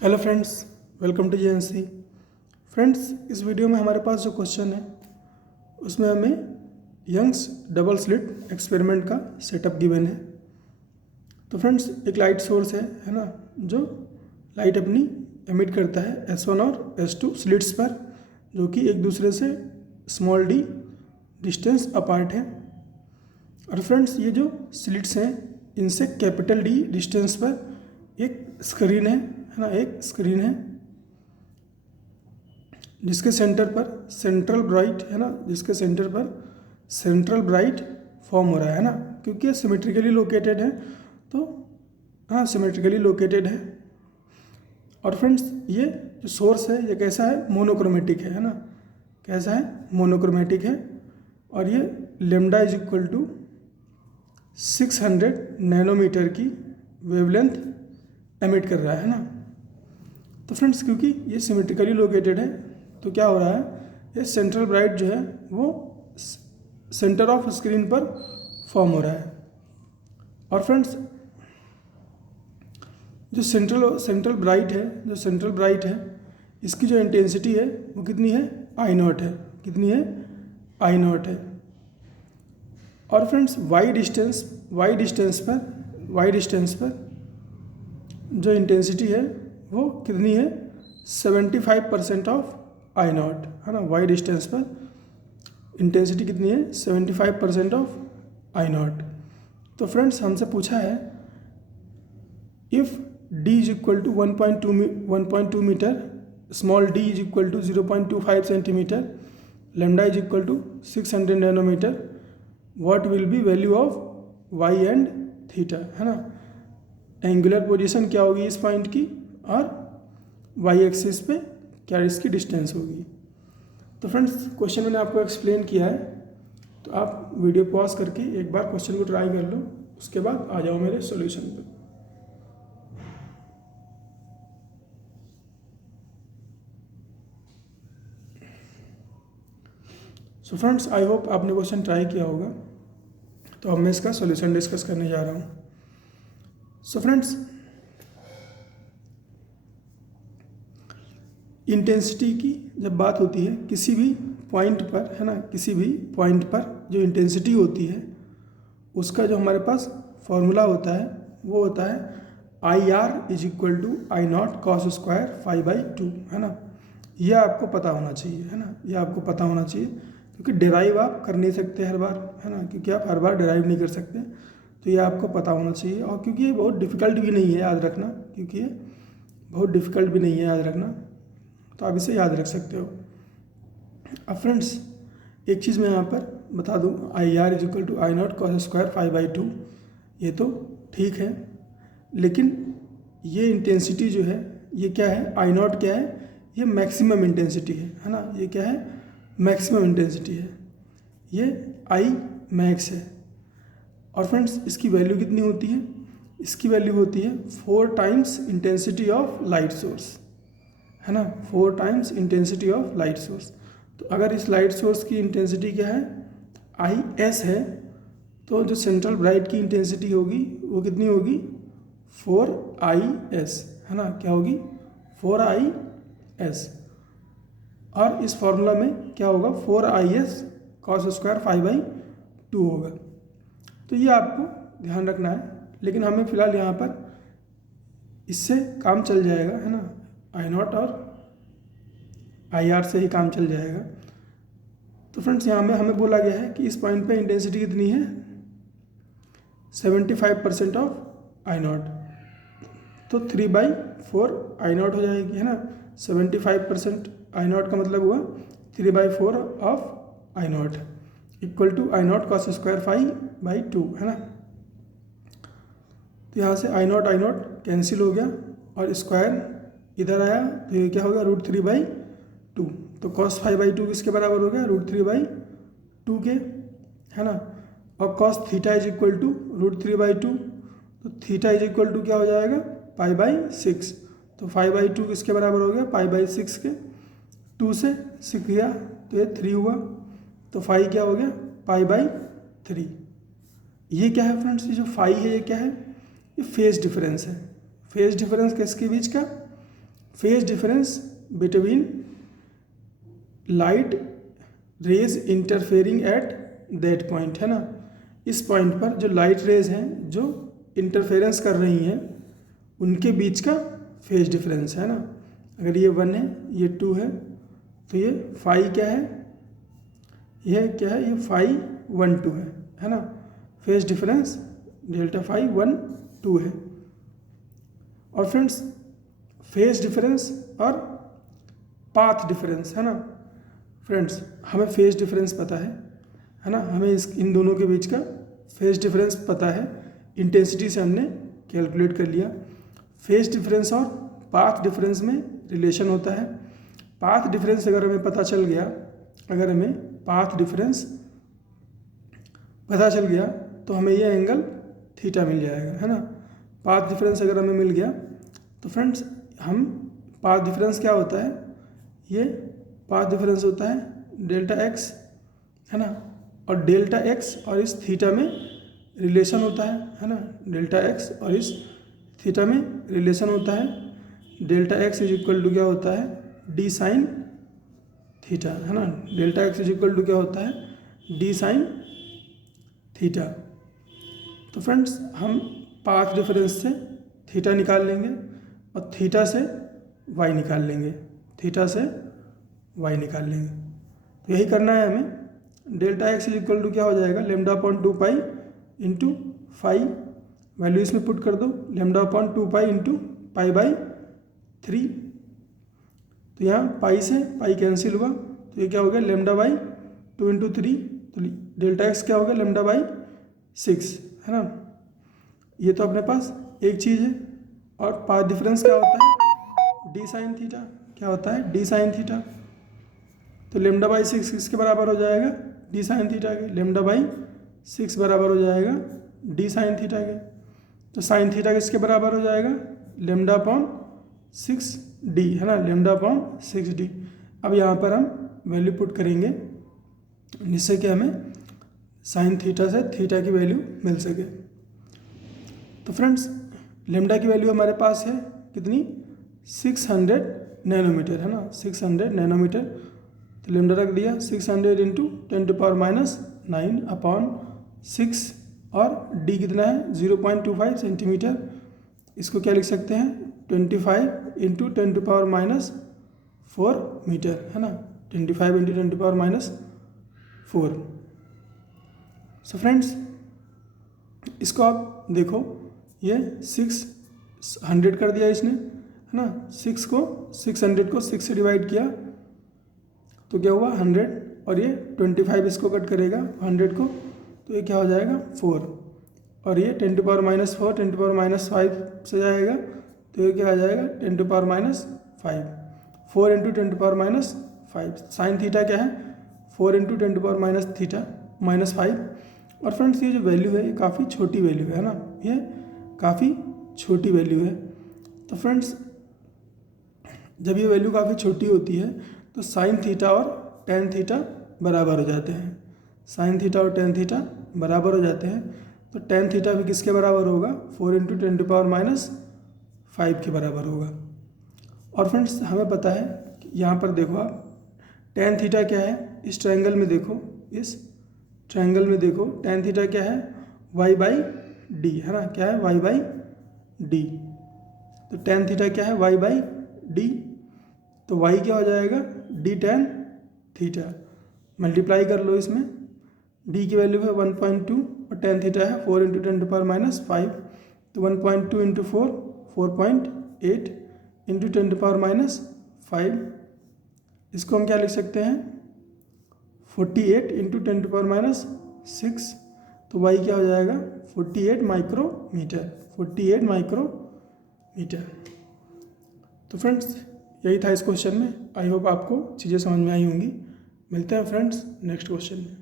Hello friends, welcome to JNC. Friends, इस video में हमारे पास जो क्वेश्चन है उसमें हमें यंग्स डबल स्लिट एक्सपेरिमेंट का सेटअप गिवन है। तो फ्रेंड्स, एक लाइट सोर्स है ना, जो लाइट अपनी एमिट करता है S1 और S2 स्लिट्स पर, जो कि एक दूसरे से स्मॉल d डिस्टेंस अपार्ट है। और फ्रेंड्स, ये जो स्लिट्स हैं इनसे कैपिटल D डिस्टेंस पर एक स्क्रीन है ना, एक स्क्रीन है जिसके सेंटर पर सेंट्रल ब्राइट है ना, जिसके सेंटर पर सेंट्रल ब्राइट फॉर्म हो रहा है ना, क्योंकि ये सिमेट्रिकली लोकेटेड है। तो हाँ, सिमेट्रिकली लोकेटेड है। और फ्रेंड्स, ये जो सोर्स है ये कैसा है, मोनोक्रोमेटिक है ना, कैसा है, मोनोक्रोमेटिक है। और ये lambda is equal to 600 nanometre की वेवलेंथ एमिट कर रहा है ना। तो फ्रेंड्स, क्योंकि ये सिमेट्रिकली लोकेटेड है तो क्या हो रहा है, ये सेंट्रल ब्राइट जो है वो सेंटर ऑफ स्क्रीन पर फॉर्म हो रहा है। और फ्रेंड्स, जो सेंट्रल ब्राइट है इसकी जो इंटेंसिटी है वो कितनी है, I0 है। कितनी है, I0 है। और फ्रेंड्स, वाई डिस्टेंस पर जो इंटेंसिटी है वो कितनी है, 75% ऑफ I0 है ना। वाई डिस्टेंस पर इंटेंसिटी कितनी है, 75% ऑफ I0। तो फ्रेंड्स, हमसे पूछा है if d is equal to 1.2 metre, small d is equal to 0.25 centimetre, lambda is equal to 600 nanometre, what will be value of y and theta, है ना। Angular position क्या होगी इस पॉइंट की, और y एक्सिस पे क्या इसकी डिस्टेंस होगी। तो फ्रेंड्स, क्वेश्चन मैंने आपको एक्सप्लेन किया है, तो आप वीडियो पॉज करके एक बार क्वेश्चन को ट्राई कर लो, उसके बाद आ जाओ मेरे सॉल्यूशन पे। सो फ्रेंड्स, आई होप आपने क्वेश्चन ट्राई किया होगा। तो अब मैं इसका सॉल्यूशन डिस्कस करने जा रहा हूँ। सो फ्रेंड्स, इंटेंसिटी की जब बात होती है किसी भी पॉइंट पर, है ना, किसी भी पॉइंट पर जो इंटेंसिटी होती है उसका जो हमारे पास फॉर्मूला होता है वो होता है IR is equal to I0 cos square 5/2, है ना। यह आपको पता होना चाहिए, है ना, यह आपको पता होना चाहिए, क्योंकि डिराइव आप कर नहीं सकते हर बार, है ना, क्योंकि आप हर बार डिराइव नहीं कर सकते। तो ये आपको पता होना चाहिए, और क्योंकि ये बहुत डिफ़िकल्ट भी नहीं है याद रखना, क्योंकि ये बहुत डिफ़िकल्ट भी नहीं है याद रखना, तो आप इसे याद रख सकते हो। अब फ्रेंड्स, एक चीज़ मैं यहाँ पर बता दूँ, IR is equal to I0 cos square 5/2, ये तो ठीक है, लेकिन ये इंटेंसिटी जो है ये क्या है, I0 क्या है, ये मैक्सिमम इंटेंसिटी है ना, ये क्या है, मैक्सिमम इंटेंसिटी है, ये I मैक्स है। और फ्रेंड्स, इसकी वैल्यू कितनी होती है, इसकी वैल्यू होती है 4 times intensity of light source, है ना, 4 times intensity of light source. तो अगर इस लाइट सोर्स की इंटेंसिटी क्या है, IS है, तो जो सेंट्रल ब्राइट की इंटेंसिटी होगी वो कितनी होगी, 4IS, है ना, क्या होगी, 4IS। और इस फॉर्मूला में क्या होगा, 4IS cos स्क्वायर 5/2 होगा। तो ये आपको ध्यान रखना है, लेकिन हमें फ़िलहाल यहाँ पर इससे काम चल जाएगा, है ना, I0 और IR से ही काम चल जाएगा। तो फ्रेंड्स, यहाँ में हमें बोला गया है कि इस पॉइंट पे इंटेंसिटी कितनी है, 75% ऑफ I0, तो 3/4 I0 हो जाएगी, है ना। 75% I0 का मतलब हुआ 3/4 of I0 equal to I0 cos square 5/2, है ना। तो यहाँ से I0 कैंसिल हो गया और स्क्वायर इधर आया, तो ये क्या हो गया, √3/2। तो cos 5/2 किसके बराबर हो गया, √3/2 के, है ना। और cos theta is equal to √3/2, तो थीटा इज इक्वल टू क्या हो जाएगा, π/6। तो 5/2 किसके बराबर हो गया, π/6 के, 2 से 6 गया तो ये 3 हुआ, तो 5 क्या हो गया, π/3। ये क्या है फ्रेंड्स, ये जो 5 है ये क्या है, ये फेज डिफरेंस है। फेज डिफरेंस किसके बीच का, phase difference between light rays interfering at that point, है ना। इस पॉइंट पर जो लाइट रेज हैं जो इंटरफेरेंस कर रही हैं उनके बीच का फेज डिफरेंस, है ना। अगर ये 1 है, ये 2 है, तो ये फाई क्या है, यह क्या है, ये फाई 1 2 है ना। फेज डिफरेंस डेल्टा फाई 1 2 है। और फ्रेंड्स फेज डिफरेंस और पाथ डिफरेंस, है ना। फ्रेंड्स हमें फेज डिफरेंस पता है ना, हमें इन दोनों के बीच का फेज डिफरेंस पता है, इंटेंसिटी से हमने कैलकुलेट कर लिया। फेज डिफरेंस और पाथ डिफरेंस में रिलेशन होता है। पाथ डिफरेंस अगर हमें पता चल गया, अगर हमें पाथ डिफरेंस पता चल गया तो हमें ये एंगल थीटा मिल जाएगा, है ना। पाथ डिफरेंस अगर हमें मिल गया तो फ्रेंड्स हम पाथ डिफरेंस क्या होता है, ये पाथ डिफरेंस होता है डेल्टा एक्स, है ना। और डेल्टा एक्स और इस थीटा में रिलेशन होता है ना। डेल्टा एक्स और इस थीटा में रिलेशन होता है। Delta X is equal to क्या होता है, डी साइन थीटा, है ना। Delta X is equal to क्या होता है, डी साइन थीटा। तो फ्रेंड्स हम पाथ डिफरेंस से थीटा निकाल लेंगे और थीटा से वाई निकाल लेंगे, थीटा से वाई निकाल लेंगे। तो यही करना है हमें। Delta X is equal to क्या हो जाएगा, lambda upon 2 pi into phi, value इसमें पुट कर दो, lambda upon 2 pi into pi by 3। तो यहाँ पाई से पाई कैंसिल हुआ, तो ये क्या हो गया, लेमडा बाई 2 इंटू 3, तो डेल्टा एक्स क्या हो गया, लेमडा बाई 6, है ना। ये तो अपने पास एक चीज़ है। और पाथ डिफरेंस क्या होता है, डी साइन थीटा, क्या होता है, डी साइन थीटा। तो लेमडा बाई 6 किसके बराबर हो जाएगा, डी साइन थीटा के। लेमडा बाई 6 बराबर हो जाएगा डी साइन थीटा के। तो साइन थीटा किसके बराबर हो जाएगा, लेमडा अपॉन 6 डी, है ना, लेमडा अपॉन 6 डी। अब यहाँ पर हम वैल्यू पुट करेंगे जिससे कि हमें साइन थीटा से थीटा की वैल्यू मिल सके। तो फ्रेंड्स लेमडा की वैल्यू हमारे पास है कितनी, 600 नैनोमीटर, है ना, 600 नैनोमीटर। तो लेमडा रख दिया 600 इंटू 10⁻⁹ अपॉन 6, और डी कितना है 0.25 सेंटीमीटर। इसको क्या लिख सकते हैं, 25 इंटू 10⁻⁴ मीटर, है ना, 25 इंटू 10⁻⁴। सो फ्रेंड्स इसको आप देखो, ये 600 कर दिया इसने, है ना। 600 को 6 से डिवाइड किया तो क्या हुआ 100, और ये 25 इसको कट करेगा 100 को, तो ये क्या हो जाएगा 4, और ये 10⁻⁴ 10⁻⁵ से जाएगा तो ये क्या आ जाएगा 10⁻⁵, 4 इंटू 10⁻⁵। साइन थीटा क्या है, 4 इंटू 10⁻⁵। और फ्रेंड्स ये जो वैल्यू है ये काफ़ी छोटी वैल्यू है ना, ये काफ़ी छोटी वैल्यू है। तो फ्रेंड्स जब ये वैल्यू काफ़ी छोटी होती है तो साइन थीटा और टेन थीटा बराबर हो जाते हैं। साइन थीटा और टेन थीटा बराबर हो जाते हैं। तो टेन थीटा भी किसके बराबर होगा, 4 इंटू 10⁻⁵ के बराबर होगा। और फ्रेंड्स हमें पता है कि यहाँ पर देखो आप, टेन थीटा क्या है, इस ट्रायंगल में देखो, इस ट्रायंगल में देखो टेन थीटा क्या है, वाई बाई डी, है ना, क्या है, वाई बाई डी। तो टेन थीटा क्या है, वाई बाई डी। तो वाई क्या हो जाएगा, डी टेन थीटा। मल्टीप्लाई कर लो इसमें, डी की वैल्यू है 1.2 और टेन थीटा है 4 इंटू 10⁻⁵। तो 1.2 इंटू 4 4.8 इंटू 10⁻⁵। इसको हम क्या लिख सकते हैं, 48 इंटू 10⁻⁶। तो वाई क्या हो जाएगा 48 माइक्रोमीटर, 48 माइक्रोमीटर। तो फ्रेंड्स यही था इस क्वेश्चन में। आई होप आपको चीज़ें समझ में आई होंगी। मिलते हैं फ्रेंड्स नेक्स्ट क्वेश्चन में।